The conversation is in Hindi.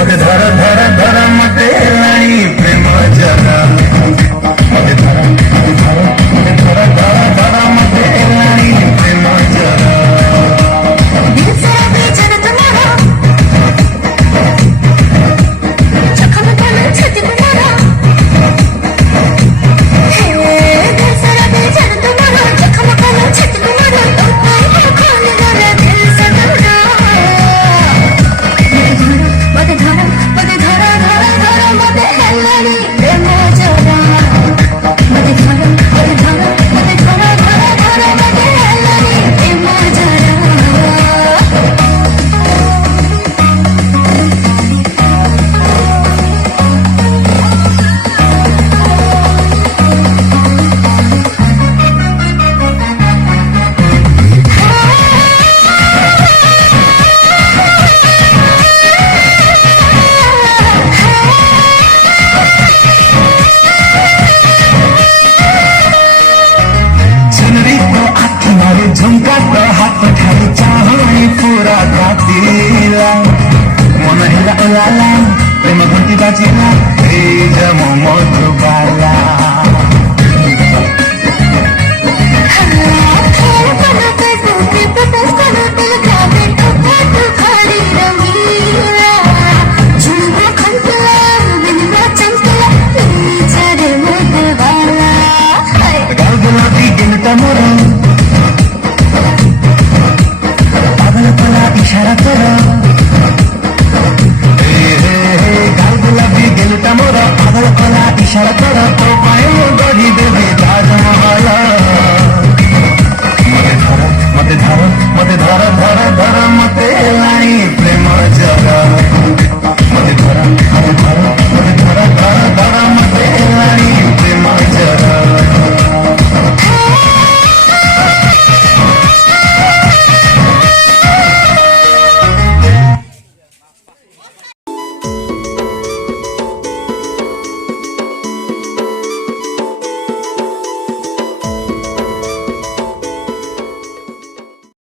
मते धर धर धर मते लाणी प्रेम जरा मते धर धर मते धर धर धर मते लाणी प्रेम जरा दिल से बेचैन तुम्हारा जख्म खाना छाती तुम्हारा दिल से बेचैन तुम्हारा जख्म खाना छाती तुम्हारा तो खोल जरा दिल से दूरा मते धरा धरा धरा मते लाणी प्रेम जरा मते धरा मते धरा धरा मते लाणी प्रेम जरा चुनरी तो आखी मारे झुमका तो हाथ खाली चाहनी पूरा कातिला मन हिला उलाला प्रेम घंटी बाजिला ए जम मधुबाला गाल गुलाबी गिनता मोरा पागल पला इशारा करो गाल गुलाबी गिनता मोरा पागल पला इशारा करो